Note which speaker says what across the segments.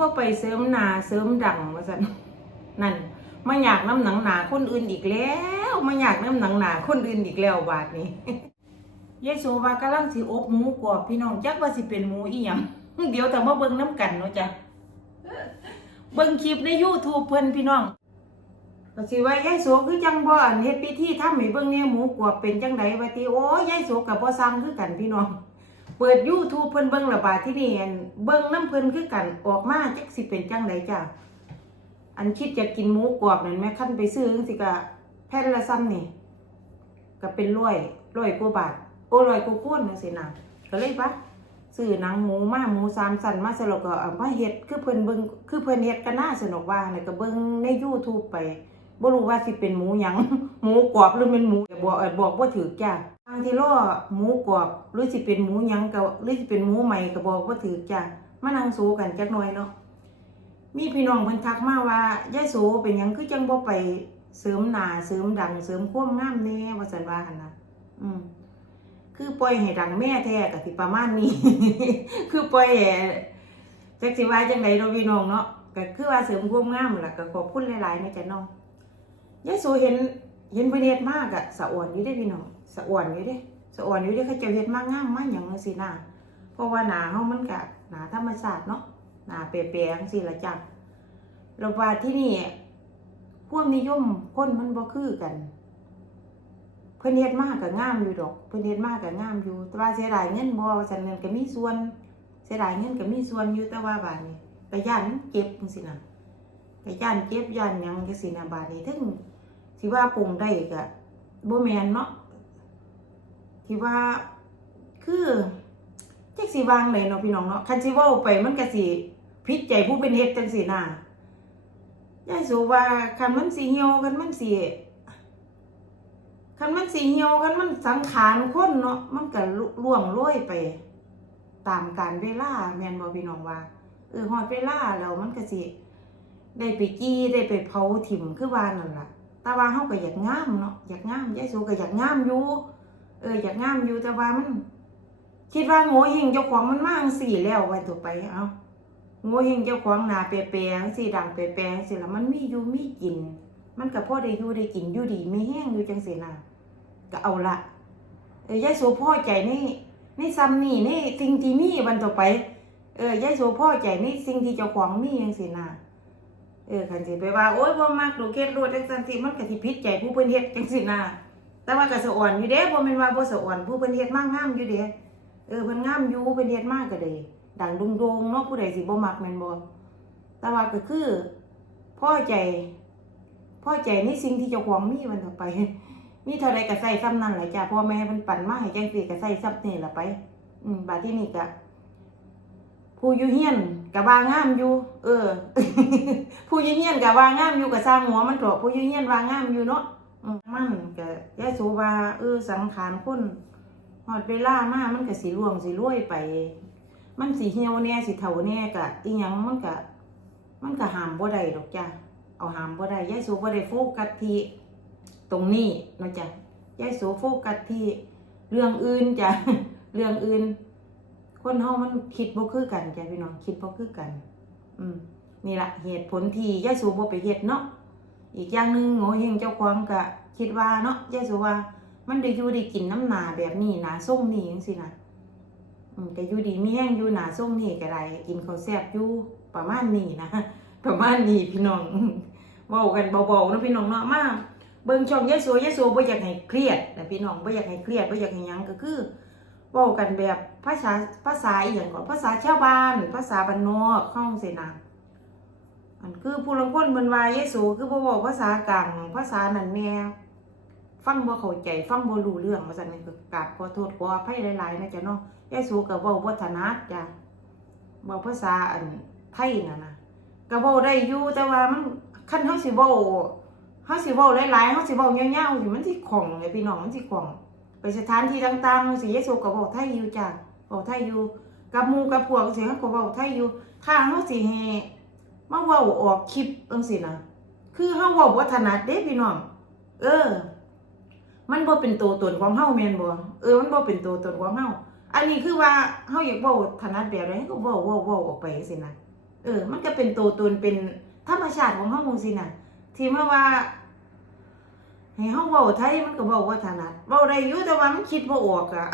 Speaker 1: ว่าไปเสริมหนาเสริมดังว่าสันนั่นมาอยากน้ำหนังหนาคนอื่นอีกแล้วมาอยากน้ำหนังหนาคนอื่นอีกแล้วบาทนี้ยายโซว่ากำลังสิอบหมูกรอบพี่น้องจักว่าสิเป็นหมูอีหยังเดี๋ยวแต่มาเบิ่งน้ำกันเนาะจ้ะเบิ่งคลิปใน YouTube เพิ่นพี่น้องก็สิว่ายายโสคือจังบ่อันเฮ็ดพิธีทำให้เบิ่งแหน่หมูกรอบเป็นจังไดว่าติโอ้ยายโสก็บ่สั่งคือกันพี่น้อง เปิด YouTube เพิ่นเบิ่งและบาดที่นี่อันเบิ่งน้ำเพิ่นคือกันออกมาจักสิเป็นจังไดจ้ะอันคิดจะกินหมูกรอบนั่นแม่คันไปซื้อจังสิก็แผ่นละซ้ำนี่ก็เป็นร้อยร้อยกว่าบาทโอ้ร้อยกว่าคูณจังซี่นะก็เลยปะซื้อหนังหมูมาหมูสามสันมาสร็จแล้วก็เอามาเฮ็ดคือเพิ่นเบิ่งคือเพิ่นเฮ็ดก็น่าสนุกว่าแล้วก็เบิ่งใน YouTube ไป บ่รู้ว่าสิเป็นหมูหยังหมูกรอบหรือเป็นหมูบอกเอ่อบอกบ่าถูกจ้ะทางที่ล่อหมูกรอบหรือสิเป็นหมูหยังก็หรือสิเป็นหมูใหม่ก็บอกบ่าถูกจ้ะมานั่งสู้กันจักหน่อยเนาะมีพี่น้องเพิ่นทักมาว่ายายโสเป็นหยังคือจังบ่ไปเสริมหน้าเสริมดังเสริมความงามแน่ว่าซั่นว่าหั่นน่ะอืมคือปล่อยให้ดังแม่แท้กับสิประมาณนี้ คือปล่อยให้จักสิว่าจังไดเนาะพี่น้องเนาะก็คือว่าเสริมความงามล่ะก็ขอบคุณหลายๆนะจ๊ะน้อง ยายโสเห็นเห็นปเทศมากอะสะอ่อนอยู่เด้พี่น้องสะอ่อนอยู่เด้สะอ่อนอยู่เด้เขาเจ้าเฮ็ดมากงามมากหยังจังซี่นะเพราะว่าหนาเฮามันก็หนาธรรมชาติเนาะหนาเปรย์ๆจังซี่ล่ะจ้ะแล้วว่าที่นี่ความนิยมคนมันบ่คือกัน เพิ่นเฮ็ดมากก็งามอยู่ดอก เพิ่นเฮ็ดมากก็งามอยู่ แต่ว่าเสียดายเงินบ่ว่าซั่นเงินก็มีส่วน เสียดายเงินก็มีส่วนอยู่แต่ว่าบาดนี้ก็ย่านมันเจ็บจังซี่นะก็ย่านเจ็บย่านหยังจังซี่นะบาดนี้ถึง สิว่าปรุงได้ก็บ่แมนเนาะที่ว่าคือจักสิวางเลยเนาะพี่น้องเนาะคันสิว้าไปมันก็สิผิดใจผู้เป็นเฮ็ดจังซี่น่ะยายสูว่าคันมันสิเหี่ยวคันมันสิคันมันสีเหี่ยวคันมันสังขารคนเนาะมันก็ล่วงโรยไป ตามการเวลาแมนบ่พี่น้องว่าเออฮอดเวลาแล้วมันก็สิได้ไปจี้ได้ไปเผาถิ่มคือว่านั่นล่ะ แต่ว่าเฮาก็อยากงามเนาะอยากงามยายโสก็อยากงามอยู่ เอออยากงามอยู่แต่ว่ามัน คิดว่าโง่เฮงเจ้าของมันมาจังซี่แล้วไว้ต่อไปเอาโง่เฮงเจ้าของหนาแปรๆจังซี่ดังแปรๆจังซี่แล้วมันมีอยู่มีกิน มันก็พ่อได้อยู่ได้กินอยู่ดีไมีแห้งอยู่จังซี่น่ะก็เอาละเออยายโสพ่อใจนี่นี่ซ้ำนี่นี่สิ่งที่มีวันต่อไป เออยายโสพ่อใจนี่สิ่งที่เจ้าของมีจังซี่น่ะ เออคันสิไปว่าโอ๊ยบ่มักดูเคล็ดรูดจังซั่นสิมันก็สิผิดใจผู้เพิ่นเฮ็ดจังซี่นะแต่ว่าก็สะอ่อนอยู่เด้บ่แม่นว่าบ่สะอ่อนผู้เพิ่นเฮ็ดมากงามอยู่เด้เออเพิ่นงามอยู่เพิ่นเฮ็ดมากก็ได้ดังดุงโดงเนาะผู้ใดสิบ่มักแม่นบ่แต่ว่าก็คือพ่อใจพ่อใจในสิ่งที่เจ้าของมีวันต่อไป มีเท่าไรก็ใส่ซ้ำนั่นแหละจ้ะพ่อแม่มันปั่นมาให้จังซี่ก็ใส่ซ้ำนี่แหละไป อืมบาดที่นี่ก็ ผู้อยู่เฮียนก็ว่างามอยู่ เออ ผู้อยู่เฮียนก็ว่างามอยู่ก็สร้างหัวมันถอะผู้อยู่เฮียนว่างามอยู่เนาะมันก็ยายโสวาเออสังขารคนฮอดเวลามามันก็สิล่วงสิรวยไป มันสิเหี่ยวแน่สิเฒ่าแน่ก็อีหยังมันก็มันก็ห้ามบ่ได้ดอกจ้ะเอาหามบ่ได้ยายโสบ่ได้โฟกัสที่ตรงนี้นะจ๊ะยายโสโฟกัสที่เรื่องอื่นจ้ะเรื่องอื่น คนเฮามันคิดบ่คือกันจ้ะพี่น้องคิดบ่คือกัน อืมนี่ละเหตุผลที่ยายโสบ่ไปเฮ็ดเนาะอีกอย่างหนึ่งโง่เฮงเจ้าของก็คิดว่าเนาะยายโสว่า มันได้อยู่ได้กินน้ำหนาแบบนี้หนาส่งนี่จังซี่นะอืมก็อยู่ดีมีแห้งอยู่หนาส่งนี่ก็ได้กินข้าวแซ่บอยู่ประมาณนี้นะประมาณนี้พี่น้องเว้ากันเบาๆนะพี่น้องเนาะมาเบิ่งช่องยายโสยายโสบ่อยากให้เครียดแต่พี่น้องบ่อยากให้เครียดบ่อยากให้หยังก็คือ ว้ากันแบบภาษาภาษาอีหยังก่อนภาษาชาวบ้านภาษาบ้านนอกข้าจังซี่นะอันคือผู้ลางคนเพิ่นวายายโสคือบ่เว้าภาษากลางภาษานั่นแน่ฟังบ่เข้าใจฟังบ่รู้เรื่องว่าซั่นนี่คือกราบขอโทษขออภัยหลายๆนะจ๊ะเนาะยายโสก็เว้าบ่ถนัดจ้ะเว้าภาษาอันไทยนั่นนะก็เว้าได้อยู่แต่ว่ามันคันเฮาสิเว้าเฮาสิเว้าหลายๆเฮาสิเว้ายาวๆสิมันสิของเลยพี่น้องมันสิของ ไปสถานที่ต่างๆสิยายโสก็เว้าไทยอยู่จ้ะเว้าไทยอยู่กับมูกับพวกสิเฮาก็เว้าไทยอยู่ถ้าเฮาสิให้มาว้าออกคลิปจังซี่นะคือเฮาว้าบ่ถนัดเด้พี่น้องเออ มันบ่เป็นตัวตนของเฮาแมนบ่เออมันบ่เป็นตัวตนของเฮาอันนี้คือว่าเฮาอยากเว้าถนัดแบบใดก็เว้าเว้าเว้าออกไปจังซี่นะเออ มันก็เป็นตัวตนเป็นธรรมชาติของเฮาจังซี่นะที่เมาว่า ให้เฮาเว้าไทยมันก็เว้าบ่ถนัดเว้าได้อยู่แต่ว่ามันคิดบ่ออกอะ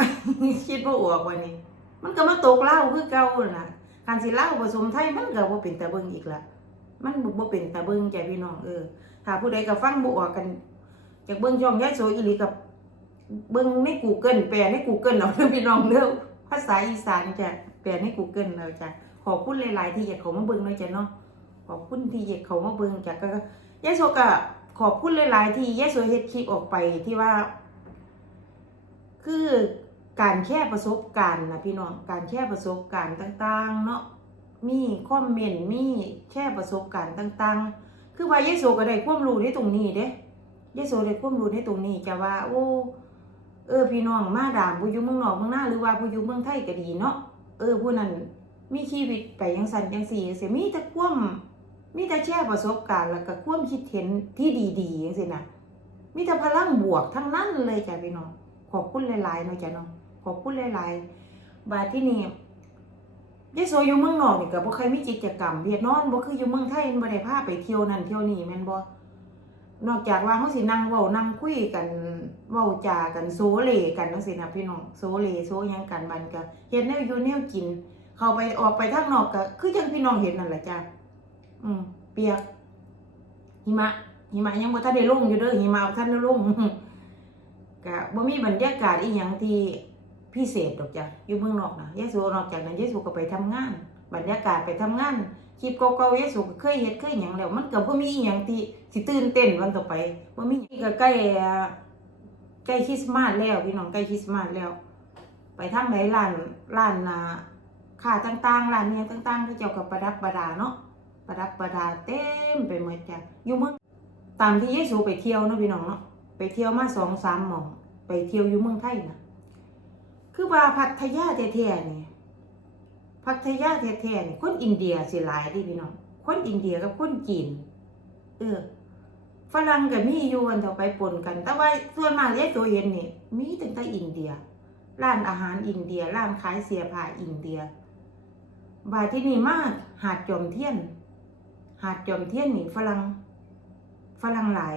Speaker 1: คิดบ่ออกว่านี่มันก็มาตกเล่าคือเก่านั่นะการสิลาผสมไทยมันก็บ่เป็นตาเบิ่งอีกละมันบ่บ่เป็นตาเบิ่งจ้ะพี่น้องเออถ้าผู้ใดก็ฟังบ่ออกกันจากเบิ่งช่องยายโสอีหลีกับเบิ่งใน Google แปลใน Google เอาเด้อพี่น้องเด้อภาษาอีสานจ้ะแปลใน Google เอาจ้ะขอบคุณหลาย ๆ ที่อยากเขามาเบิ่งเนาะจ้ะเนาะขอบคุณที่อยากเขามาเบิ่งจ้ะก็ยายโสก็ ขอบคุณหลายๆ ที่ยายโสเฮ็ดคลิปออกไปที่ว่า คือการแค่ประสบการณ์นะพี่น้องการแค่ประสบการณ์ต่างๆ เนาะมีคอมเมนต์มีแค่ประสบการณ์ต่างๆ คือว่าเยโสก็ได้ความรู้ในตรงนี้เด้เยโสได้ความรู้ในตรงนี้จะว่า โอ้เออพี่น้องมาดามผู้อยู่เมืองนอกเมืองหน้าหรือว่าผู้อยู่เมืองไทยก็ดีเนาะเออผู้นั้นมีชีวิตไปจังซั่นจังซี่จังซี่มีแต่ความ มีแต่แชร์ประสบการณ์แล้วก็ความคิดเห็นที่ดีๆจังซี่นะมีแต่พลังบวกทั้งนั้นเลยจ้ะพี่น้องขอบคุณหลายๆเนาะจ้ะเนาะขอบคุณหลายๆบาดที่นี่ยายโซอยู่เมืองนอกนี่ก็บ่เคยมีกิจกรรมเฮ็ดนอนบ่คืออยู่เมืองไทยบ่ได้พาไปเที่ยวนั่นเที่ยวนี่แม่นบ่นอกจากว่าเฮาสินั่งเว้านั่งคุยกันเว้าจากันโซเลกันจังซี่นะพี่น้องโซเลโซหยังกันบัดก็เฮ็ดแนวอยู่แนวกิน เข้าไปออกไปทางนอกก็คือจังพี่น้องเห็นนั่นแหละจ้ะ อืมเปียก หิมะ หิมะยังบ่ทันได้ลงอยู่เด้อหิมะบ่ทันได้ลงก็บ่มีบรรยากาศอีหยังที่พิเศษดอกจ้ะอยู่เมืองนอกนะยายสูนอกจากนั้นยายสูก็ไปทำงาน บรรยากาศไปทำงานคลิปเก่าๆยายสูก็เคยเฮ็ดเคยหยังแล้ว มันก็บ่มีอีหยังที่สิตื่นเต้นวันต่อไปบ่มีนี่ก็ใกล้ใกล้คริสต์มาสแล้วพี่น้องใกล้คริสต์มาสแล้ว ไปทาไหนร้านร้านน่ะค่าต่างๆร้านเนี้ต่างๆเขาเจ้าก็ประดับประดาเนาะ ประดับประดาเต็มไปหมดจ้ะอยู่เมืองตามที่ยายสูไปเที่ยวเนาะพี่น้องเนาะไปเที่ยวมาสองสามหม่องไปเที่ยวอยู่เมืองไทยนะคือว่าพัทยาแท้ๆนี่พัทยาแท้ๆนี่คนอินเดียสิหลายดิพี่น้องคนอินเดียกับคนจีนเออฝรั่งก็มีอยู่กันต่อไปปนกัน แต่ว่าส่วนมากยายตัวเห็นนี่มีตั้งแต่อินเดีย ร้านอาหารอินเดียร้านขายเสียผ้าอินเดียบาที่นี่มากหาดจอมเทียน หาดจอมเทียนนี่ฝรั่งฝรั่งหลาย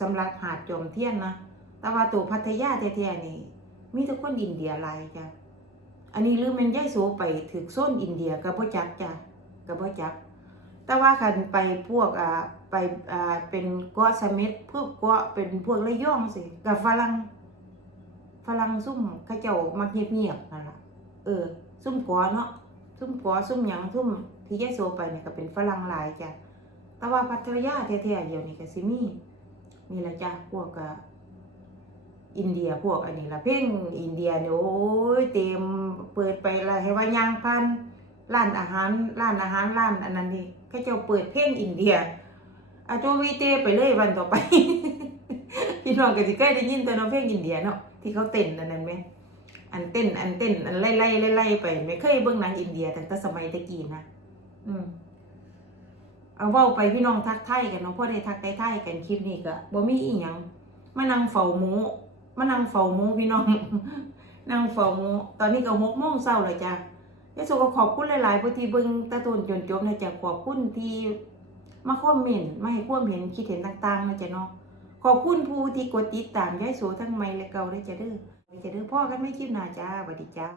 Speaker 1: สำหรับหาดจอมเทียนนะแต่ว่าตัวพัทยาแท้ๆนี่มีแต่คนอินเดียหลายจ้ะอันนี้ลืมเป็นย่ายโสไปถึกโซนอินเดียกับพ่จักจ้ะกับพ่จัก แต่ว่าคันไปพวกอ่าไปอ่าเป็นเกาะเสม็ดพวกเกาะเป็นพวกระยองสิกับฝรั่งฝรั่งซุ่มเขาเจ้ามักเงียบๆนั่นแหละเออซุ่มกาะเนาะซุ่มกาะซุ่มหยังซุ่ม ที่ยายโสไปเนี่ยก็เป็นฝรั่งหลายจ้ะแต่ว่าพัทยาแท้ๆเดียวนี่ก็สิมีนี่ละจ้ะพวกก็อินเดียพวกอันนี้ละเพ่งอินเดียเนี่ยโอ้ยเต็มเปิดไปละให้ว่ายางพันร้านอาหารร้านอาหารร้านอันนั้นนี่แค่เจ้าเปิดเพลงอินเดียอาโจวีเตไปเลยวันต่อไปพี่น้องก็สิเคยได้ยินแต่น้องเพลงอินเดียเนาะที่เขาเต้นอันนั้นไหมอันเต้นอันเต้นอันไล่ไล่ไล่ไล่ไปไม่เคยเบิ่งหนังอินเดียแต่สมัยตะกี้นะ อืมเอาเว้าไปพี่น้องทักทายกันเนาะพ่อได้ทักได้ทายกันคลิปนี้ก็บ่มีอีหยังมานั่งเฝ้าหมูมานั่งเฝ้าหมูพี่น้อง นั่งเฝ้าหมูตอนนี้ก็6โมงเช้าแล้วจ้ะยายสุก็ขอบคุณหลายๆผู้ที่เบิ่งตะต้นจนจบนะจ๊ะขอบคุณที่มาคอมเมนต์มาให้ความเห็นคิดเห็นต่างๆนะจ๊ะเนาะขอบคุณผู้ที่กดติดตามยายสุทั้งใหม่และเก่าด้วยจ้ะเด้อจ้ะเด้อพ่อกันไม่คลิปหน้าจ้าสวัสดีจ้า